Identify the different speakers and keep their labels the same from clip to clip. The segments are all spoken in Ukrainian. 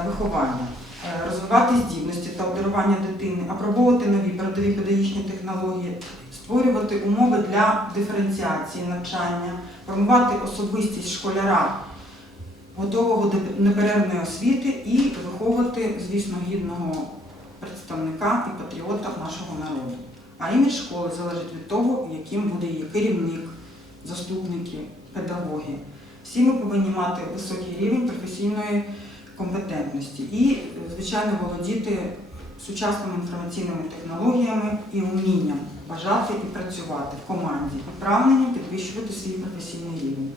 Speaker 1: та виховання, е, розвивати здібності та обдарування дитини, апробовувати нові передові педагогічні технології, створювати умови для диференціації навчання, формувати особистість школяра, готового до неперервної освіти і виховувати, звісно, гідного представника і патріота нашого народу. А імідж школи залежить від того, яким буде її керівник, заступники, педагоги. Всі ми повинні мати високий рівень професійної компетентності і, звичайно, володіти сучасними інформаційними технологіями і вмінням бажати і працювати в команді, і прагненням підвищувати свій професійний рівень.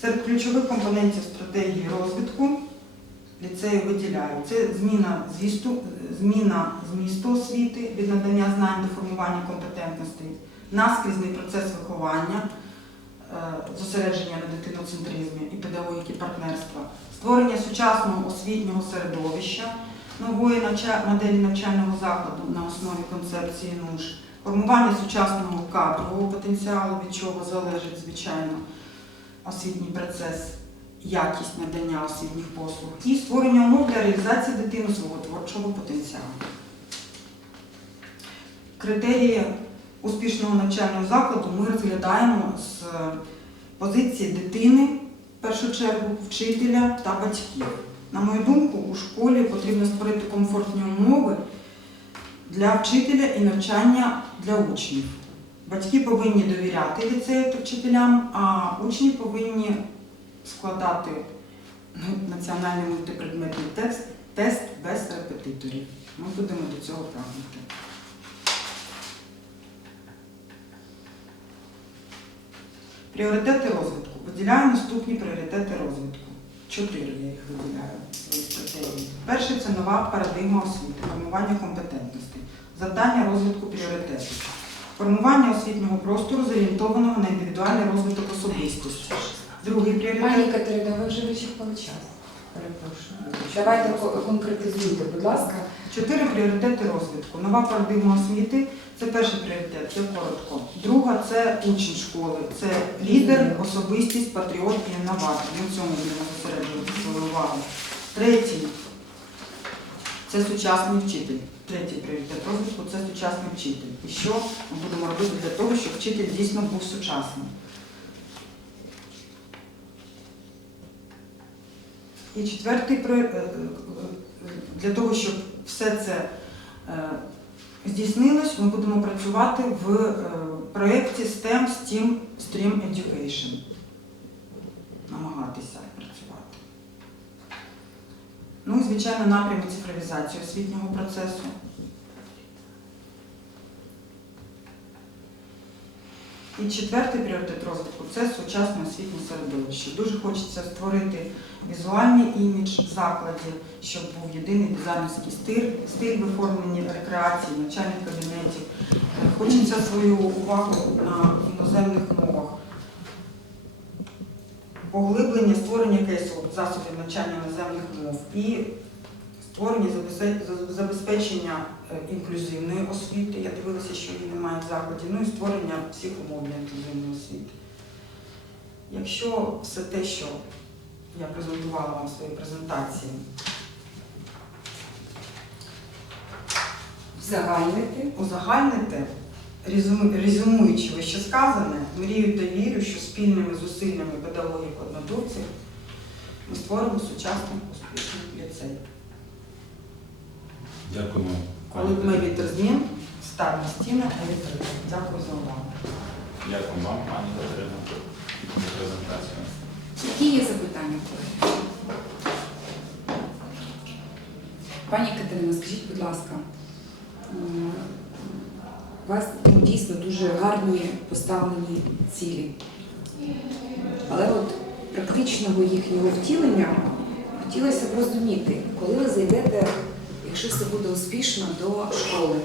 Speaker 1: Серед ключових компонентів стратегії розвитку ліцею виділяють це зміна змісту, зміна змісту освіти від надання знань до формування компетентностей, наскрізний процес виховання, зосередження на дитиноцентризмі і педагогіки партнерства, створення сучасного освітнього середовища, нової моделі навчального закладу на основі концепції НУШ, формування сучасного кадрового потенціалу, від чого залежить, звичайно, освітній процес, якість надання освітніх послуг і створення умов для реалізації дитини свого творчого потенціалу. Критерії успішного навчального закладу ми розглядаємо з позиції дитини, в першу чергу, вчителя та батьків. На мою думку, у школі потрібно створити комфортні умови для вчителя і навчання для учнів. Батьки повинні довіряти ліцею та вчителям, а учні повинні складати ну, національний мультипредметний тест, тест без репетиторів. Ми будемо до цього прагнути. Пріоритети розвитку. Виділяю наступні пріоритети розвитку. Чотири я їх виділяю. Перше це нова парадигма освіти, формування компетентностей, завдання розвитку пріоритетів, формування освітнього простору зорієнтованого на індивідуальний розвиток особистості. Другий пріоритет.
Speaker 2: Пані ви вже. Перепрошую. Давайте конкретизуйте, будь ласка.
Speaker 1: Чотири пріоритети розвитку. Нова парадигма освіти це перший пріоритет, це коротко. Друга це учень школи, це лідер, особистість, патріот і інноватор. Ми в цьому будемо зосереджувати свою увагу. Третій це сучасний вчитель. Третій пріоритет розвитку це сучасний вчитель. І що ми будемо робити для того, щоб вчитель дійсно був сучасним. І четвертий е, е, для того, щоб все це е, здійснилось, ми будемо працювати в проєкті STEM STEAM Stream Education. Намагатися працювати. Ну і, звичайно, напрями цифровізації освітнього процесу. І четвертий пріоритет розвитку це сучасне освітнє середовище. Дуже хочеться створити візуальний імідж закладів, щоб був єдиний дизайнерський стиль, стиль в рекреації, навчальних кабінетів. Е, Хочеться свою увагу на іноземних мовах. Поглиблення створення кейсових засобів навчання іноземних мов і створення забезпечення е, інклюзивної освіти. Я дивилася, що її немає в закладі, ну і створення всіх умов для інклюзивної освіти. Якщо все те, що я презентувала вам в своїй презентації,
Speaker 2: Загальнити.
Speaker 1: узагальнити, резюмуючи вище сказане, мрію та вірю, що спільними зусиллями педагогів однодумців ми створимо сучасний успішний ліцей.
Speaker 3: Дякуємо.
Speaker 1: Коли ми вітер змін, стар на стіни, а вітер. Дякую за увагу.
Speaker 3: Дякую вам, пані Катерина.
Speaker 2: Які є запитання. Пані Катерина, скажіть, будь ласка, у вас ну, дійсно дуже гарні поставлені цілі. Але от практичного їхнього втілення хотілося б розуміти, коли ви зайдете, якщо все буде успішно, до школи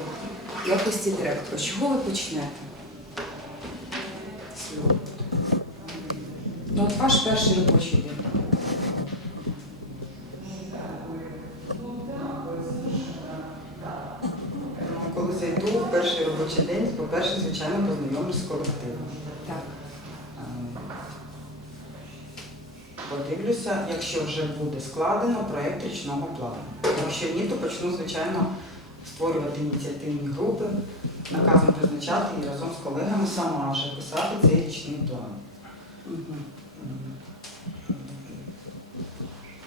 Speaker 2: якості директора, з чого ви почнете? Ну, от ваш перший робочий день.
Speaker 1: Коли зайду в перший робочий день, по-перше, звичайно, познайомлюсь з колективом.
Speaker 2: Так.
Speaker 1: Е, подивлюся, якщо вже буде складено проєкт річного плану. Якщо ні, то почну, звичайно, створювати ініціативні групи, наказом призначати і разом з колегами сама вже писати цей річний план.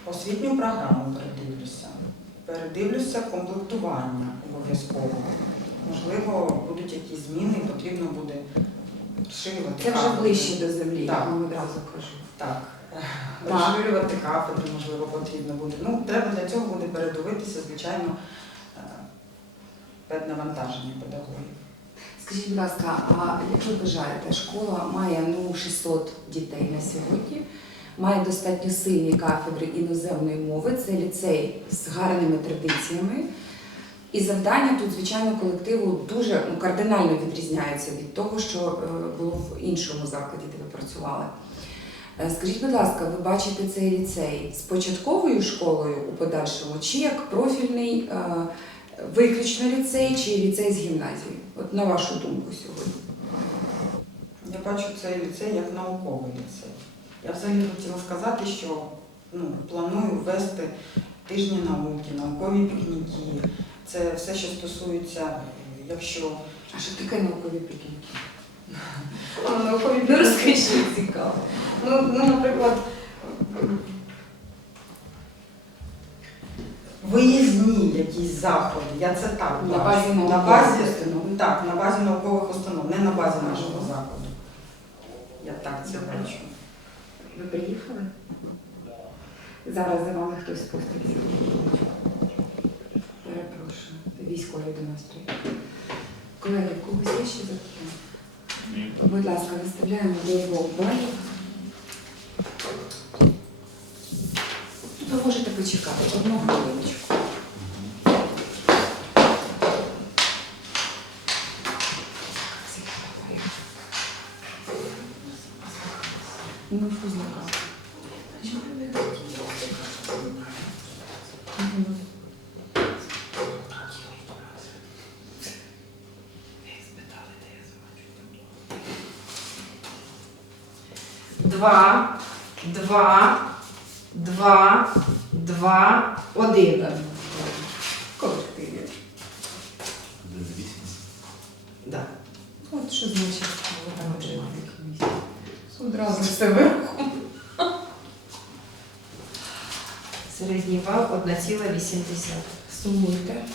Speaker 1: Освітню програму передивлюся. Передивлюся комплектування обов'язково. Можливо, будуть якісь зміни і потрібно буде розширювати.
Speaker 2: Це вже ближче до землі,
Speaker 1: Так.
Speaker 2: я вам одразу кажу.
Speaker 1: Так. Розширювати кафедри, можливо, потрібно буде. Ну, треба для цього буде передивитися, звичайно, е, навантаження педагогів.
Speaker 2: Скажіть, будь ласка, а як ви вважаєте, школа має ну 600 дітей на сьогодні, має достатньо сильні кафедри іноземної мови, це ліцей з гарними традиціями. І завдання тут, звичайно, колективу дуже ну, кардинально відрізняються від того, що е, було в іншому закладі, де ви працювали. Е, Скажіть, будь ласка, ви бачите цей ліцей з початковою школою у подальшому, чи як профільний е, виключно ліцей, чи ліцей з гімназією? От на вашу думку сьогодні.
Speaker 1: Я бачу цей ліцей як науковий ліцей. Я взагалі хотіла сказати, що ну, планую ввести тижні науки, наукові пікніки. Це все, що стосується, якщо
Speaker 2: А що таке наукові прикинки?
Speaker 1: Ну, наукові
Speaker 2: розкажіть цікаво.
Speaker 1: Ну, ну, наприклад, виїзні якісь заходи, я це так
Speaker 2: На
Speaker 1: бачу.
Speaker 2: базі
Speaker 1: на
Speaker 2: наукових
Speaker 1: базі,
Speaker 2: установ.
Speaker 1: так, на базі наукових установ, не на базі нашого закладу. Я так це бачу.
Speaker 2: Ви приїхали? Зараз за вами хтось спуститься. Перепрошую. Військові до нас приїхали. Колеги, в когось є ще запитання? Будь ласка, виставляємо до балів. Ну, що злякав? Мгм.
Speaker 4: Два, два, два, два, один.
Speaker 2: Колективі.
Speaker 3: Один вісім.
Speaker 1: Да.
Speaker 2: От що значить бюджетна комісія. Одразу все вверху.
Speaker 4: Середній бал 1,8.
Speaker 2: Сумуйте.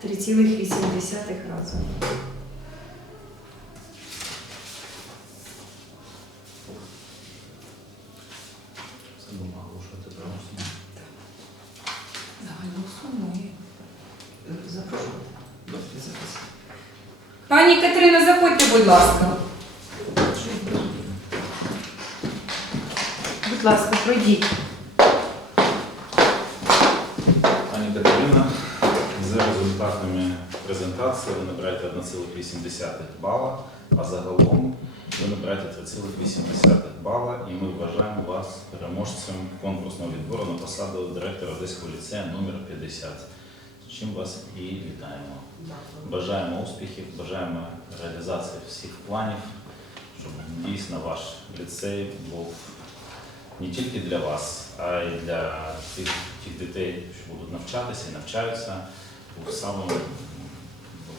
Speaker 4: Три цілих вісім десятих разом.
Speaker 3: Це думаю, оголошувати правосуддя.
Speaker 2: Загальну суму.
Speaker 3: Добре, записуй.
Speaker 2: Пані Катерина, заходьте, будь ласка.
Speaker 4: Будь ласка, пройдіть.
Speaker 3: Пані Катерина, за результатами презентації ви набираєте 1,8 бала, а загалом ви набираєте 3,8 бала, і ми вважаємо вас переможцем конкурсного відбору на посаду директора Одеського ліцею номер 50. З чим вас і вітаємо. Бажаємо успіхів, бажаємо реалізації всіх планів, щоб дійсно ваш ліцей був не тільки для вас, а й для тих, тих дітей, що будуть навчатися і навчаються, був самим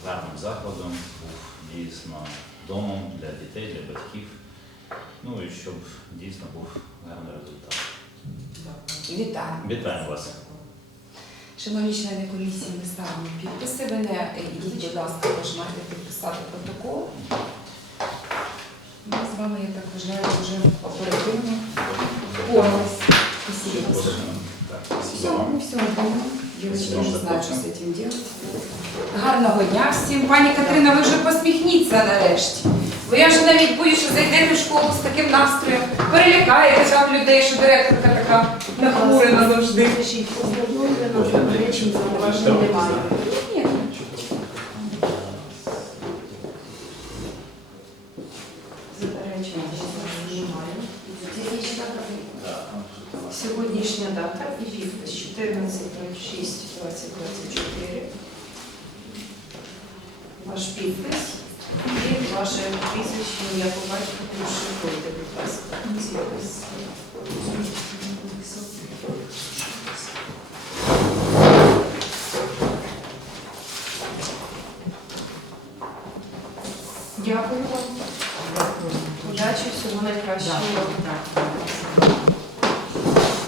Speaker 3: гарним закладом, був дійсно домом для дітей, для батьків. Ну і щоб дійсно був гарний результат.
Speaker 2: Вітаю.
Speaker 3: Вітаємо вас.
Speaker 2: Шановні члени комісії, ми ставимо підписи. Ви не йдіть, будь ласка, маєте підписати протокол. Ми з вами, я так вважаю, вже оперативно. Спасибо.
Speaker 3: Так,
Speaker 2: Все, ну все, дома. Девочки вже
Speaker 3: что
Speaker 2: знають, що з цим робити. Гарного дня всім. Пані Катерина, ви вже посміхніться нарешті. Бо я вже навіть боюсь, що зайдете в школу з таким настроєм, перелякаєте там людей, що директорка така нахмурена завжди.
Speaker 4: Сьогоднішня дата і підпис 14.06.2024. Ваш підпис Ваше прізвище, ім'я по батьку, розшифруйте, будь ласка. Дякую вам. Удачі, всього найкращого.